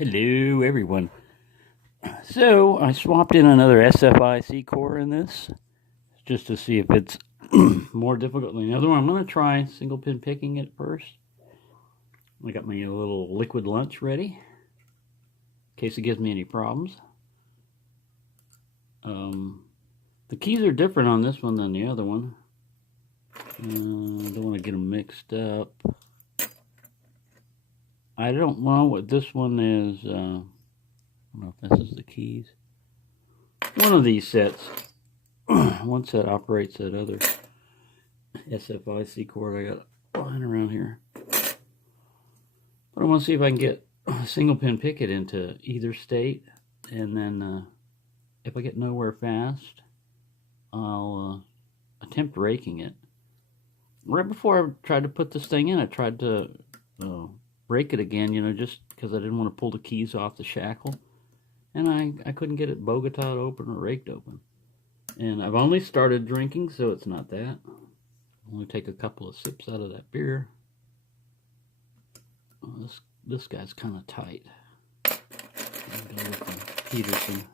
Hello everyone. So I swapped in another SFIC core in this just to see if it's more difficult than the other one. I'm going to try single pin picking it first. I got my little liquid lunch ready in case it gives me any problems. The keys are different on this one than the other one. I don't want to get them mixed up. I don't know what this one is. I don't know if this is the keys. One of these sets. One set operates that other SFIC cord I got lying around here. But I want to see if I can get a single pin picket into either state, and then if I get nowhere fast, I'll attempt raking it. Right before I tried to put this thing in, I tried to rake it again, just because I didn't want to pull the keys off the shackle. And I couldn't get it Bogota'd open or raked open. And I've only started drinking, so it's not that. I'll only take a couple of sips out of that beer. Oh, this guy's kind of tight. I'll go with the Peterson.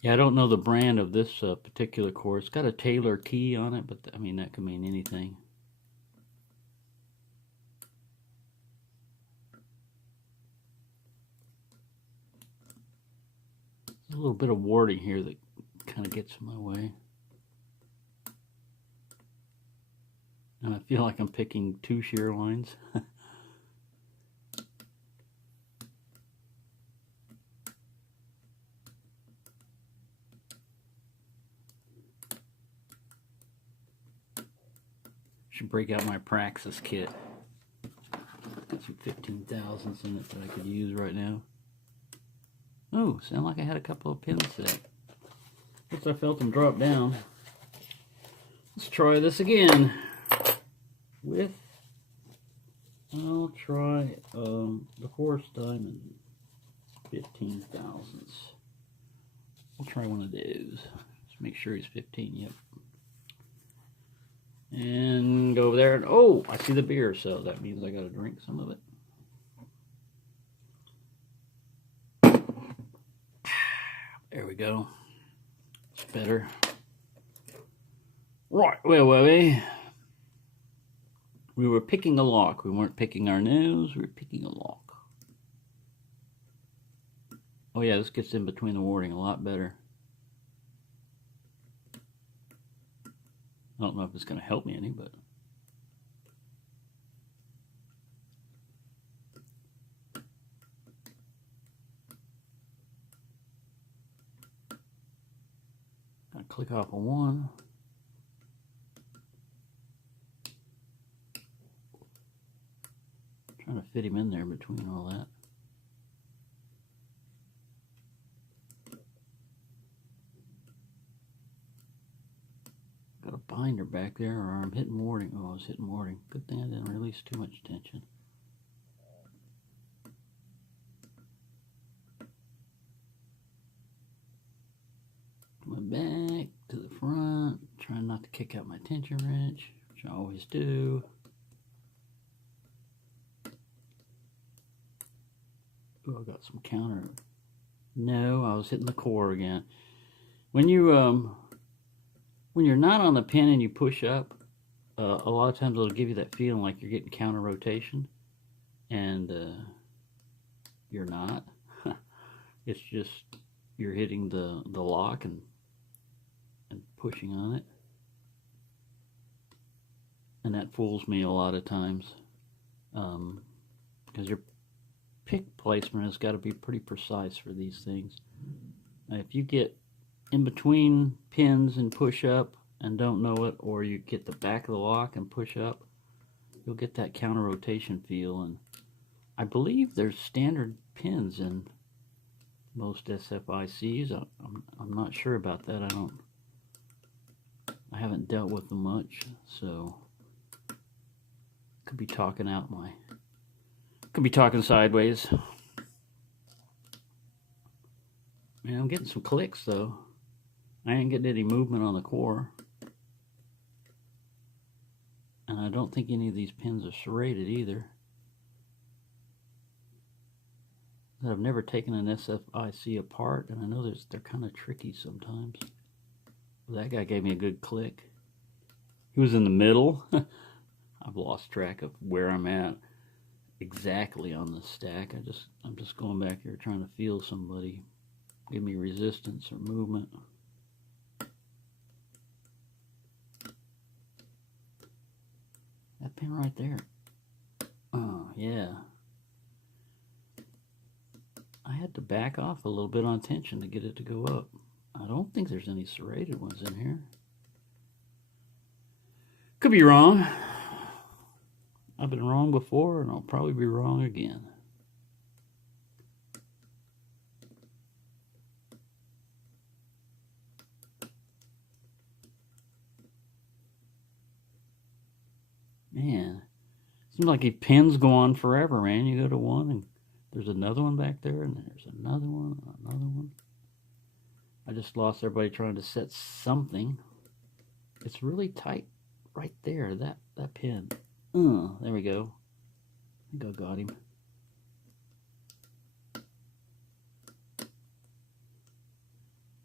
Yeah, I don't know the brand of this particular core. It's got a Taylor key on it, but I mean, that could mean anything. There's a little bit of warding here that kind of gets in my way. And I feel like I'm picking two shear lines. Should break out my Praxis kit. Got some 15,000s in it that I could use right now. Oh, sound like I had a couple of pins set. Once I felt them drop down. Let's try this again. I'll try the Horse Diamond 15,000s. We'll try one of those. Just make sure he's 15, yep. And go over there, and oh, I see the beer, so that means I gotta drink some of it. There we go. It's better. Right, well, we were picking a lock. We weren't picking our nose, we were picking a lock. Oh yeah, this gets in between the warding a lot better. I don't know if it's going to help me any, but I'll click off on one. Trying to fit him in there between all that. Got a binder back there, or I'm hitting warding. Oh, I was hitting warding. Good thing I didn't release too much tension. My back to the front, trying not to kick out my tension wrench, which I always do. Oh, I got some counter. No, I was hitting the core again. When you're not on the pin and you push up, a lot of times it'll give you that feeling like you're getting counter rotation, and you're not. It's just you're hitting the lock and pushing on it, and that fools me a lot of times, because your pick placement has got to be pretty precise for these things. If you get in between pins and push up and don't know it, or you get the back of the lock and push up, you'll get that counter rotation feel. And I believe there's standard pins in most SFICs. I'm not sure about that. I haven't dealt with them much, so could be talking sideways. Man, I'm getting some clicks though. I ain't getting any movement on the core. And I don't think any of these pins are serrated either. I've never taken an SFIC apart, and I know they're kind of tricky sometimes. That guy gave me a good click. He was in the middle. I've lost track of where I'm at exactly on the stack. I'm just going back here trying to feel somebody give me resistance or movement. That pin right there. Oh, yeah. I had to back off a little bit on tension to get it to go up. I don't think there's any serrated ones in here. Could be wrong. I've been wrong before, and I'll probably be wrong again. Man, seems like these pins go on forever, man. You go to one, and there's another one back there, and there's another one, another one. I just lost everybody trying to set something. It's really tight right there, that pin. There we go. I think I got him.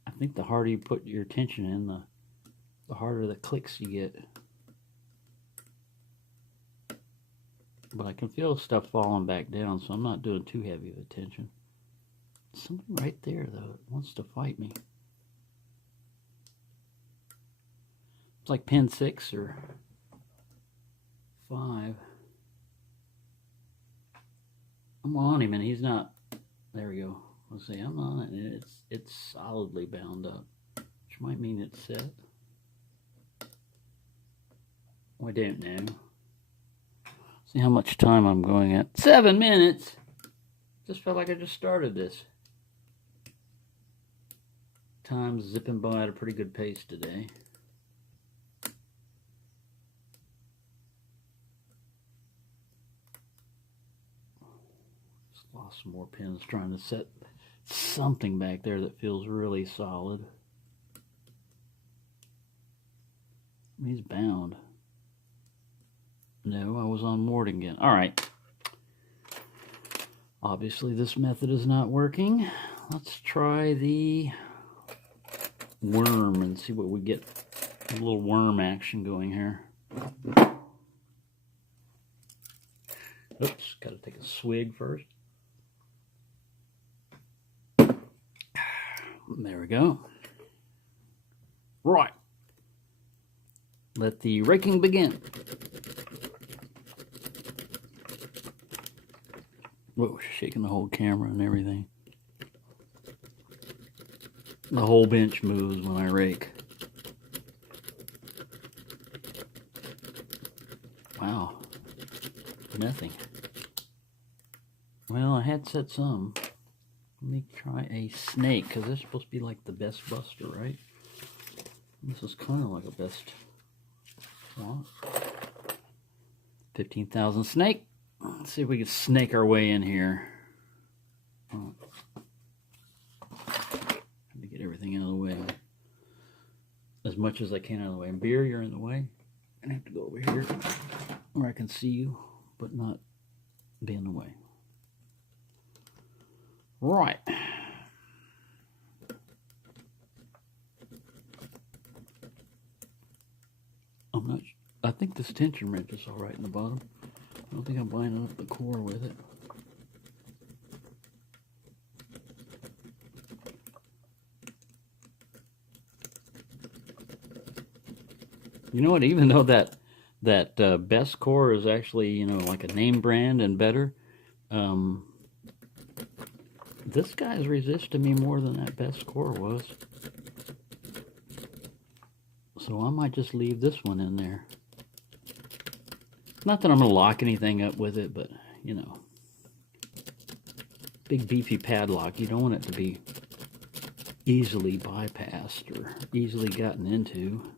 I think the harder you put your tension in, the harder the clicks you get. But I can feel stuff falling back down, so I'm not doing too heavy of a tension. Something right there, though, that wants to fight me. It's like pin 6 or 5. I'm on him, and he's not. There we go. Let's see, I'm on it. It's solidly bound up, which might mean it's set. I don't know. See how much time I'm going at. 7 minutes. Just felt like I just started this. Time's zipping by at a pretty good pace today. Just lost some more pins trying to set something back there that feels really solid. He's bound. No, I was on Morton again. All right. Obviously, this method is not working. Let's try the worm and see what we get. A little worm action going here. Oops, got to take a swig first. There we go. Right. Let the raking begin. Whoa, shaking the whole camera and everything. The whole bench moves when I rake. Wow. Nothing. Well, I had set some. Let me try a snake, because this is supposed to be like the best buster, right? This is kind of like a best. Well, 15,000 snake. Let's see if we can snake our way in here. Oh. Have to get everything out of the way. As much as I can out of the way. And beer, you're in the way. I have to go over here where I can see you, but not be in the way. Right. I'm not. I think this tension wrench is all right in the bottom. I don't think I'm lining up the core with it. You know what? Even though that best core is actually, you know, like a name brand and better, this guy's resisted me more than that best core was. So I might just leave this one in there. Not that I'm going to lock anything up with it, but, you know. Big beefy padlock, you don't want it to be easily bypassed or easily gotten into.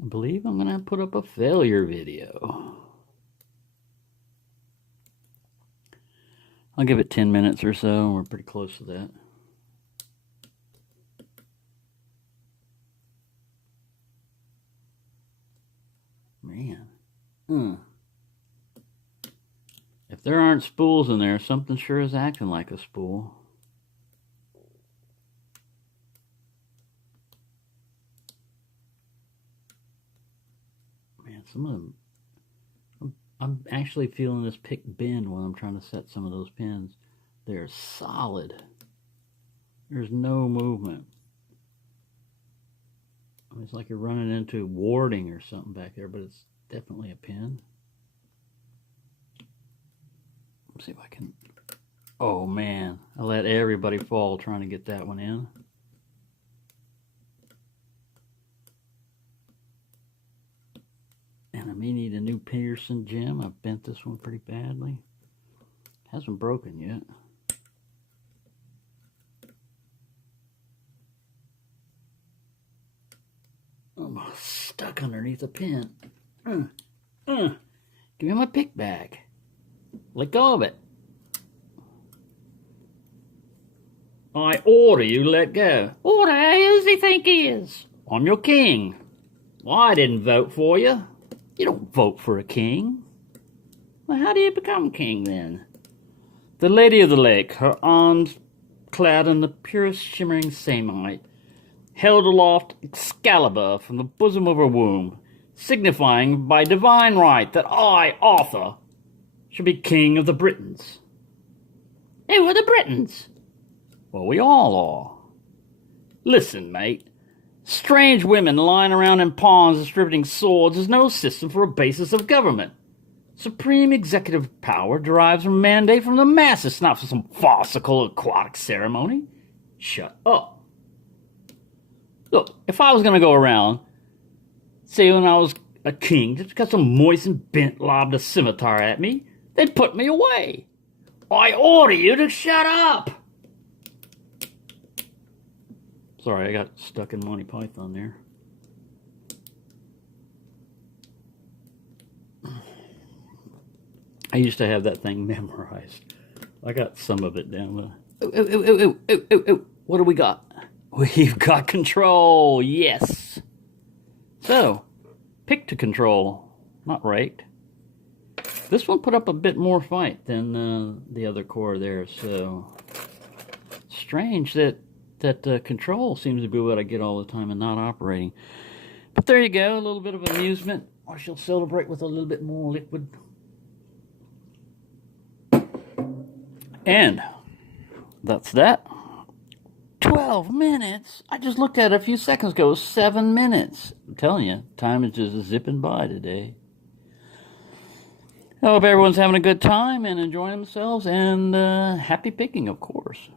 I believe I'm going to put up a failure video. I'll give it 10 minutes or so. We're pretty close to that. If there aren't spools in there, something sure is acting like a spool. Man, some of them... I'm actually feeling this pick bend when I'm trying to set some of those pins. They're solid. There's no movement. I mean, it's like you're running into warding or something back there, but it's definitely a pin. Let's see if I can... Oh man, I let everybody fall trying to get that one in. And I may need a new Pearson gem. I've bent this one pretty badly. Hasn't broken yet. I'm stuck underneath a pin. Give me my pick back. Let go of it. I order you let go. Order? Who does he think he is? I'm your king. Well, I didn't vote for you. You don't vote for a king. Well, how do you become king then? The Lady of the Lake, her arms clad in the purest shimmering samite, held aloft Excalibur from the bosom of her womb, signifying by divine right that I, Arthur, should be king of the Britons. Who are the Britons? Well, we all are. Listen, mate. Strange women lying around in ponds distributing swords is no system for a basis of government. Supreme executive power derives from mandate from the masses, not from some farcical aquatic ceremony. Shut up. Look, if I was going to go around, say when I was a king, just because some moistened bent lobbed a scimitar at me, they'd put me away. I order you to shut up. Sorry, I got stuck in Monty Python there. I used to have that thing memorized. I got some of it down. What do we got? We've got control, yes. So, pick to control, not raked. This one put up a bit more fight than the other core there, so strange that control seems to be what I get all the time and not operating. But there you go, a little bit of amusement. I shall celebrate with a little bit more liquid. And that's that. 12 minutes? I just looked at it a few seconds ago. 7 minutes. I'm telling you, time is just zipping by today. I hope everyone's having a good time and enjoying themselves, and happy picking, of course.